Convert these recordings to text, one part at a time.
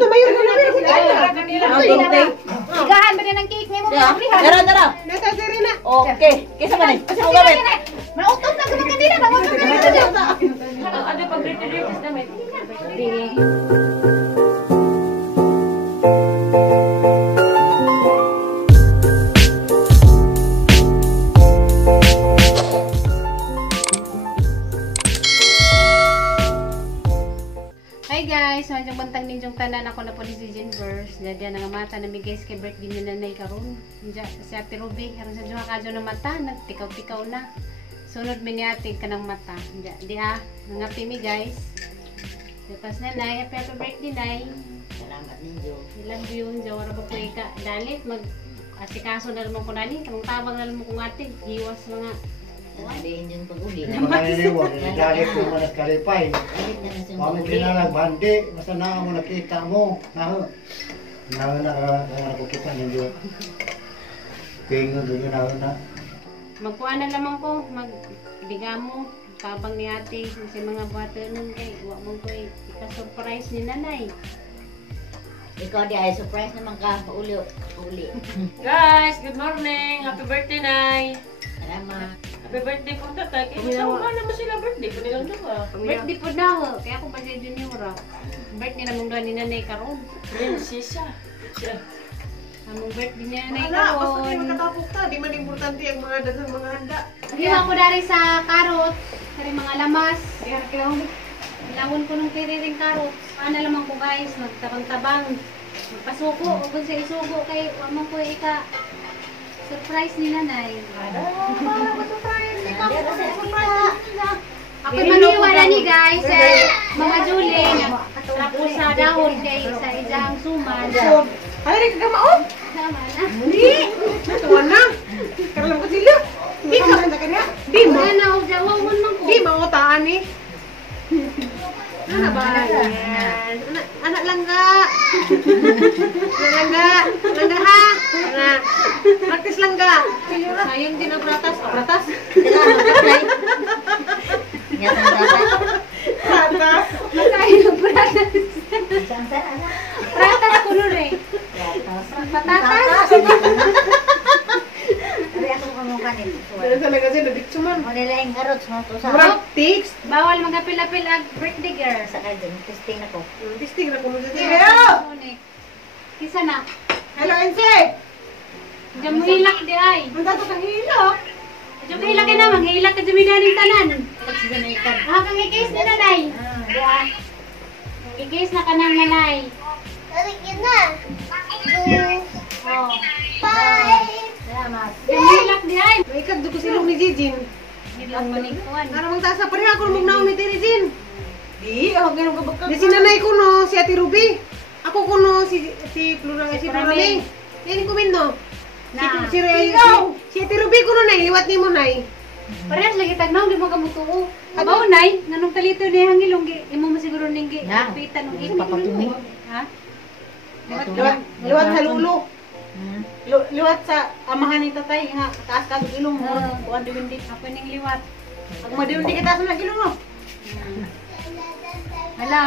na mayor ka na. Igahan ba din ang cake mo? Tara. Nasa Serena. Okay. Kisa man eh. Kasi mo gamit. Mautom na ka kanina. Mautom na. Ano pag birthday namin? Hi guys, medyo bantang ninyong tanan ako na po ni si Jenverse. Diyan nga mata na may guys kay birthday ni nanay karon. Si Ate Ruby, harang sa duha kadyo na mata, nagtikaw-tikaw na. Sunod mi ni ate kanang mata. Di ngapi mi guys. Tapos nanay, happy birthday nay. Salamat ninyo. Ilang yun, jawara ba po ika. Dalit mag asikaso na naman ko nani, kanang tabang na naman ko ate, hiwas mga Sabihin yung pag-uli. Mananiliwag, nagdari ko mo nagkalipay. Kami kinalagbandi, basta na mo nakita mo. Nakakita ninyo. Pingon doon na. magkuha na lamang ko, magbiga mo, tabang ni ate, sa mga bata nun kay, huwag mo ko ika-surprise ni nanay. Ikaw di ay surprise naman ka. Uli. Guys, good morning. Happy birthday, Nay. Salamat. Happy birthday po tatay. Kaya naman sila birthday. Panilang dalawa. Birthday po na ho, kaya ako pa siya juniora. Birthday namang doon ni nanay karon. Prinsesa. Among birthday niya nanay Wala, basta di karon. makatapok ta. Di man importante ang mga daghang mga handa. Hiwa ko dari sa karot, dari mga lamas. Lawon ko ng tiriring karot. Paano lamang ko guys, magtabang-tabang. Magpasuko, o kung siya isugo kay wamang ko ika surprise ni nanay. Ako maniwala ni guys, mga Julie, tapos sa dahon kay sa isang suman. Ay, ka maot. Sama na. Hindi. Natuwa na. Karoon ko sila. Di ka man kanya. Di mo. Ano, jawa mo man ko. Di maotaan eh. Ano ba yan? Anak langga. Langga ha. Practice langga. Sayang din ang pratas. Pratas? Ingatan tata. Pratas. Makain ng pratas. Saan sana? Pratas ko nun eh. Patatas. Ari ako kamukan ito. Dahil sa kasi nabitsuman. Manila yung karot. Sa Practice. Bawal magapil-apil ang birthday girl. Sa kayo dun. Testing na ko. Testing na kumusta siya. Hello! Kisa na. Hello, Ense! Diyan mo hilak di ay. Ang dato kang hilak. Diyan mo hilak ka na. Maghilak ka dyan daling tanan. Pagsisanaitan. Kang ikis na nanay. Diyan. Ikis na ka ng nanay. Oh. Salamat. Diyan mo hilak di ay. May ikagdo ko silong ni Jijin. Hilak manikuan. Ano mong tasa pa rin ako nung magnaon ni Terizin. Di, ako ganun ka baka. Di si nanay ko no, si Ate Ruby. Ako ko no, si Florame. Yan ko min no. Si Ate Ruby ko no, nay. Liwat ni mo, nay. Parehas lagi tagnaw, di mo kamutuo. Abaw nay, nanong talito ni hangilong imo mo siguro ning Na. pita nung ipit. Papatumi. Ha? Liwat sa lulo. Hmm. Liwat sa amahan ni tatay nga taas kag ilong mo. Kuan diwindi. Ako ning liwat. Ang madiwindi kita sa mga ilong no. Hala.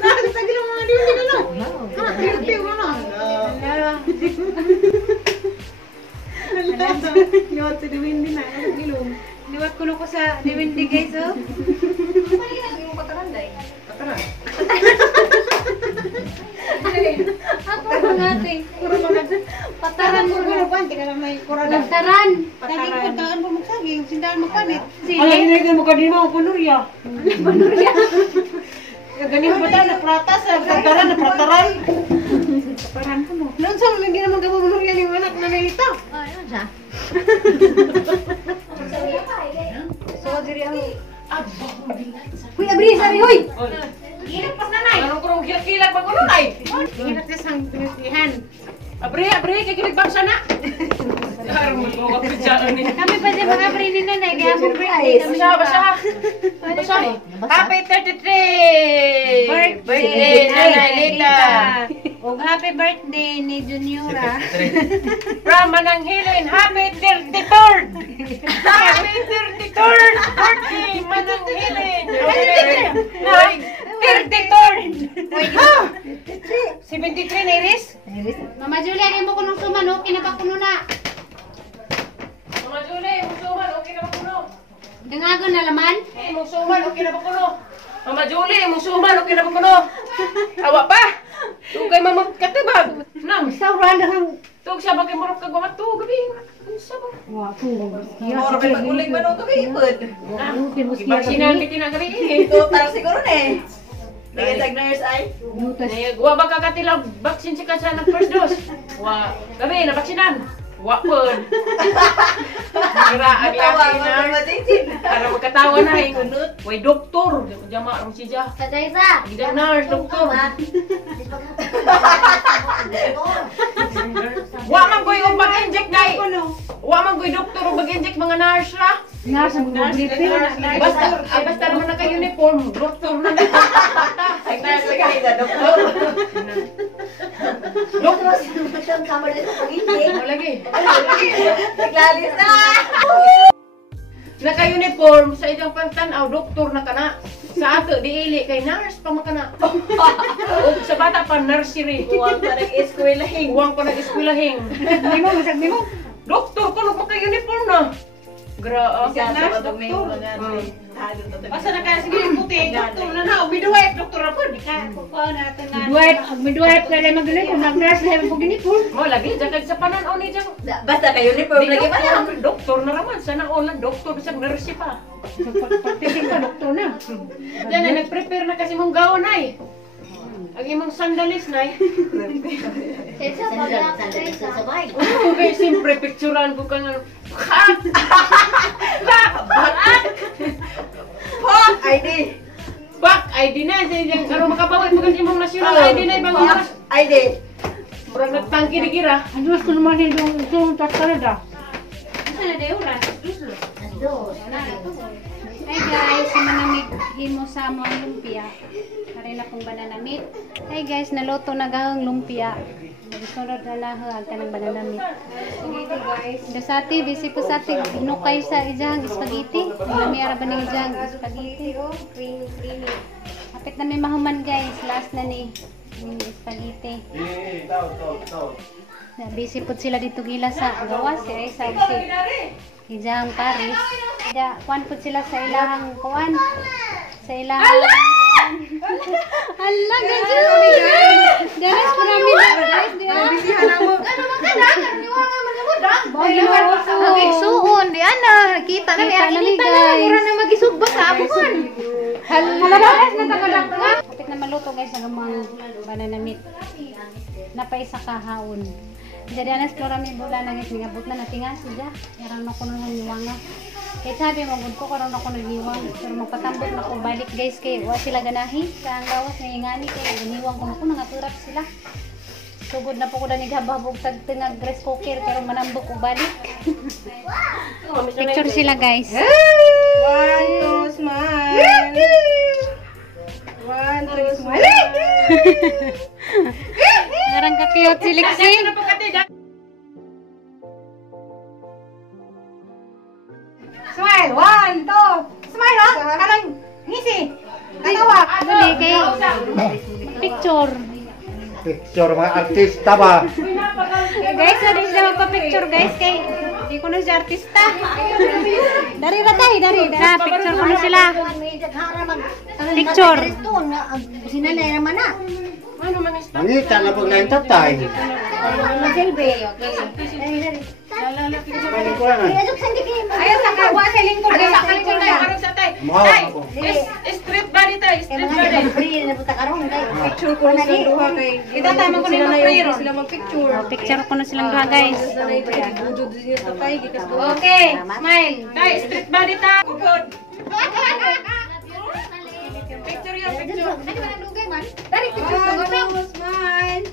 Taas sa ilong mga diwindi ka no. Ha, tiyo mo no. Hala. Liwat sa diwindi na ang ilong. Liwat ko ko sa diwindi guys oh. Pataran. Ako mga ate. Pataran mo Ano ba? Tika na may kurada. Pataran. Saging pagkaan po magsaging. Sindahan magpanit. Sili. mo ka din mo, punurya. Ganyan ba tayo? Napratas. Nagtataran. Naprataran. Pataran ko mo. Noon sa hindi naman gabunur yan yung anak na nalita. Ayun siya. So, diri ang... Uy, abri, sari, huy! Hilap pas nanay. Anong kurong kilak pag ulo, Nay? Hilap sa sang pinitihan. Abre, kay kinigbang siya na. Parang magkawag ka dyan ni. Kami pa dyan mga abri ni nanay, kaya mo birthday kami. Basa. Happy 33! Birthday, Nanay Lita! O happy birthday ni Juniora. From Mananghilin, happy 33rd! Happy 33rd birthday, Mananghilin! 73 na Iris. Mama Julia, ay mo kunong suman, okay na ba kuno na? Mama Julie, musuman, okay na ba kuno? Dangagon na laman? Musuman, okay na ba kuno? Mama Julie, musuman, okay na ba kuno? Awa pa! Tugay mamang katibag! Nang! Sauran na hang. Tug siya bagay morok kag mga to gabi. Unsa ba? Wa ko. Moro kay magulig man og gabi pod. Ibasinan kita na gabi. Total siguro na eh. Dagay tag nurse ay. Wa ba ka katilaw vaccine si ka sa nag first dose? Wa. Gabi na vaksinan. Wa pod. Kira ang Tawa laki mo na. matitin. Para magkatawa na eh. Way doktor. Jama ron siya. Kadaysa. Gida nurse, doktor. Wa man koy og mag-inject nay. Wa man koy doktor og mag-inject mga nurse ra. Nasa mo gripin. Basta naman naka-uniform, doktor na. Ay nurse ka ida doktor. Doktor. Siyang kamar dito pag-ibig. Lagi. Naglalis na. Naka-uniform sa ilang pagtanaw, doktor na kana. Sa ato diili kay nurse pa man kana. O sa bata pa nursery. Huwag pa nag-eskwelahing. Huwag pa nag-eskwelahing. Di mo masag di mo. Doktor ko naka-uniform na. Gra. Isa sa patog na yung mga Basta na kaya sige puti. Doktor na na. Midwife doktor na po. Di ka. Kukuha natin na. Midwife kaya magaling kung nag-nurse na yung pag-inipon. Mo lagi jagad sa pananon ni jang. Basta kayo uniform lagi ba lang. Doktor na raman sana all doktor sa nurse pa. Pagtisin ka doktor na. Yan na nag-prepare na kasi mong gawon ay. Ang imong sandalis nay. Kaysa pala sa sabay. Okay, siyempre picturean ko ka nga. Fuck ID. Back ID na sa iyang ano makabawal pag imong national ID na ibang oras. ID. Murag nagtangki ni gira. Ang Diyos ko naman yung tatarada. Asa na dayo ra? Dos. Hi guys, manamig himo sa among lumpia. Kare na pong banana meat. Hi guys, naluto na gahong lumpia. Sunod na laho ang kanang banana meat. Dasati, bisi po sa ating hinukay sa ijang spaghetti. Lamiyara ba ng ijang spaghetti? Kapit na may mahuman guys. Last na ni spaghetti. Busy po sila dito gila sa gawas. Kaya sa ijang Paris. Kaya kuwan po sila sa ilang kuwan. Sa ilang... Allah, ganyan! Dennis, marami na guys. Bisihan na mo. Ang igsuon, di ana. Kita na, may akita na. Mura na magisugba sa abuhan. Halalakas na tagalakpan. Kapit na maluto guys, ang mga banana meat. Napaisa kahaon. Jadi anas flora mi bola na guys, ningabot na natinga siya. Yarang na ko nung niwanga. Kaya sabi mo gud ko karon ako nagiwang. Pero magpatambot na ko balik guys kay wa sila ganahi sa ang gawas na ingani kay ganiwang ko na nangaturap sila. Sugod na po ko ni habog tag tengag rice cooker pero manambok ko balik. Picture sila guys. 1, 2, smile. 1, 2, smile. Ngarang ka-cute si Lexi. Smile. 1, 2. Smile ha. Kanang ngisi. Katawa. Dali kay picture. Picture mga artista ba? Guys, hindi sila magpa-picture guys kay di ko na siya artista. Dari ra tayo, dari. Picture ko na sila. Picture. Sinanay naman na. Ano man is Mangita na pag nain tatay. Majelbe. Paano ko lang? Ayaw sa kawa sa lingkod. Ano sa kalikod tayo? Ano sa tayo? Mahal ako. Strip body tayo, strip body. Free na buta karon kay. Picture ko na sa duha kay. Itatama ko nila prayer sila mag-picture. Picture ko na silang duha guys. Okay, smile. Tayo, strip body tayo. Picture yun, picture. Dari picture ko go. Smile.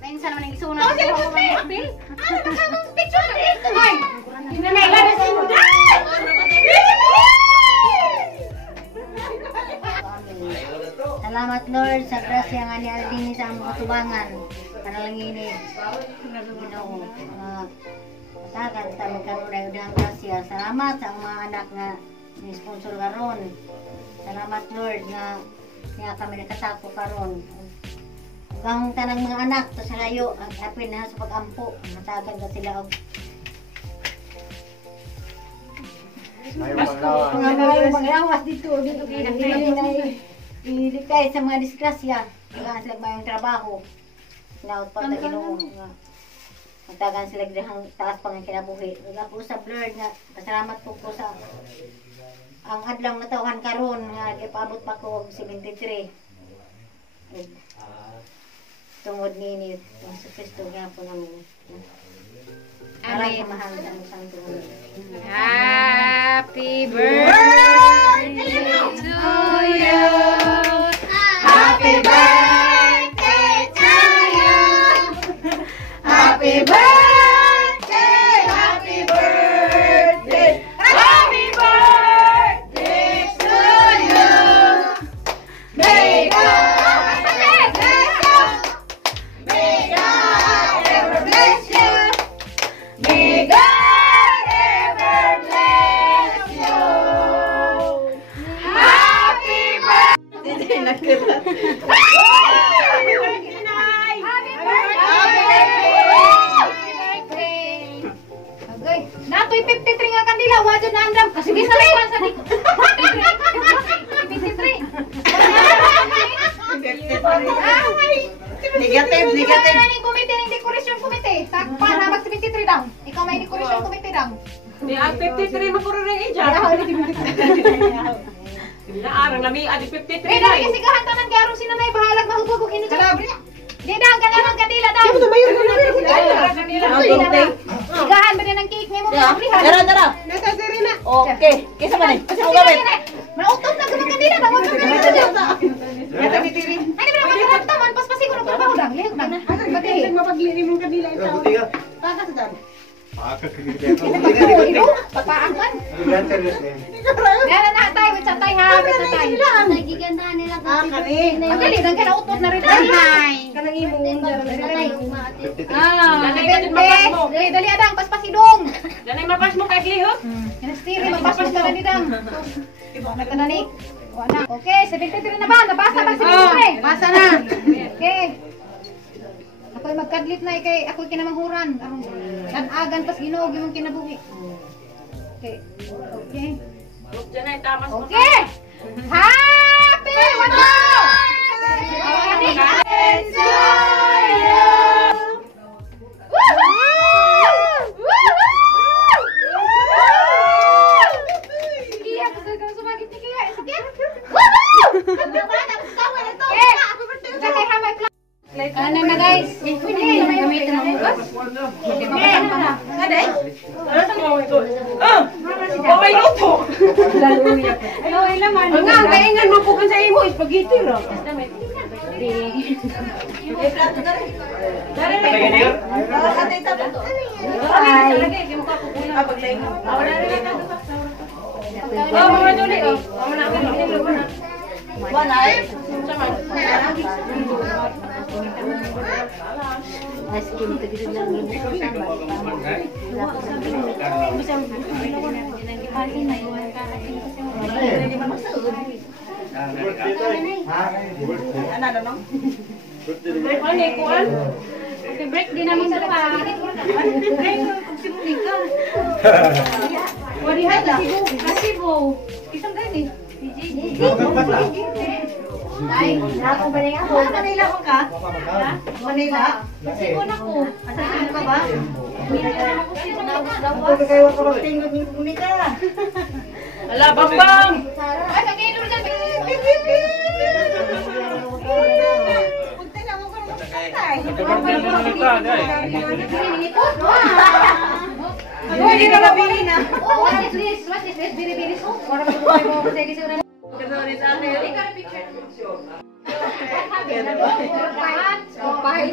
Ayun sa naman ang isunan. Oh, sila po tayo. Apil. Ano na ka mong picture na dito? Hoy. Hinanay lang na si Salamat Lord sa grasya nga ni Aldini sa among katubangan. Panalangin ni Ginoo. Tagan ta magkaroon na yung grasya. Salamat sa mga anak nga ni sponsor karon. Salamat Salamat Lord nga kami nakatako karon. Ang tanang mga anak to sa layo ang apil na sa pag-ampo. Matagan na sila og mga dito ilikay sa mga disgrasya. Kaya sila mayong trabaho. Naot pa na Ginoo nga magtagan sila grahang taas pang kinabuhi. Ako sa Lord nga pasalamat po ko sa ang adlaw na tawhan karon nga ipaabot pa ko og 73. Tungod ni Yesu Kristo nga po namin. Amen. Mahal sa Santo. Happy birthday to you. Happy birthday to you. Happy birthday, happy birthday, happy birthday to you. May God bless you. May God ever bless you. May God ever bless you. Happy birthday. Natoy 53 nga kandila, wadyo na andam. Kasi bisa naman sa dito. 53. Negative. Ikaw na komite ng decoration committee. Takpa na mag 73 daw. Ikaw may decoration committee daw. Di ang 53 magpuro rin eh dyan. Naarang nami adi 53 Eh, dahil kasi kahantanan kaya rin sila na ibahalag mahubog kung inudyan. Di daw, ganang kadila daw. Igahan ba din ang cake niya mo? Tara. Nasa Serena. Okay. Kisa man eh. Kasi mo gamit. Mautot na ganang kadila daw. Huwag kang kadila. Nasa Bitiri. Ano ba naman magtaman? Pas pasiguro trabaho lang. Lihok lang. Pati mapagliri mong kanila ito. Takas dan. Papaan man. Yan na tayo. With sa tayo ha. With sa tayo. Nagiganda nila Kani. Madali. Nang kinautot na rin. Hi. Kanang imong Dali adang. Paspasidong. Janay mapas mo kay Glihok. Kinastiri. Mapasok ka na nidang. Nagtananik. Okay. 73 na ba? Nabasa ba 73? Basa na. Okay. Ako'y magkadlit na kay ako'y kinamanghuran. Nanagan pas Ginoo gyud kinabuhi. Okay. Okay. Janay tamas mo. Okay. Happy birthday to you. Woohoo! Iya, kasi sumagit ni Kaya. Sakit. Woohoo! Okay. Sakay hamay plan. Ano na guys? Gamitin mo ba? Aday. Baway luto. Ay, laman. Ang kaingan mo po sa imo spaghetti ro. Mga duli oh. Wanay. Askin to gid lang ni. Ano no? Ano kuan? Okay, break din namin sa pa. Wari hada. Kasibo. Isang gani. Ay, ako ba niya? Manila ko ka? Manila. Sigo na ko. Saan ka ba? Ako Kayo ko tingog ni Bunika. Ala bambang. Ay, nag-inom dyan. Punta na mo ka ng tatay. Hoy, di ka mabili na. Oh, what is this? What is this? Bili-bili so? Para mag-buhay mo ako sa gisura. Sorry sa akin. Ikaw na picture. Pahit.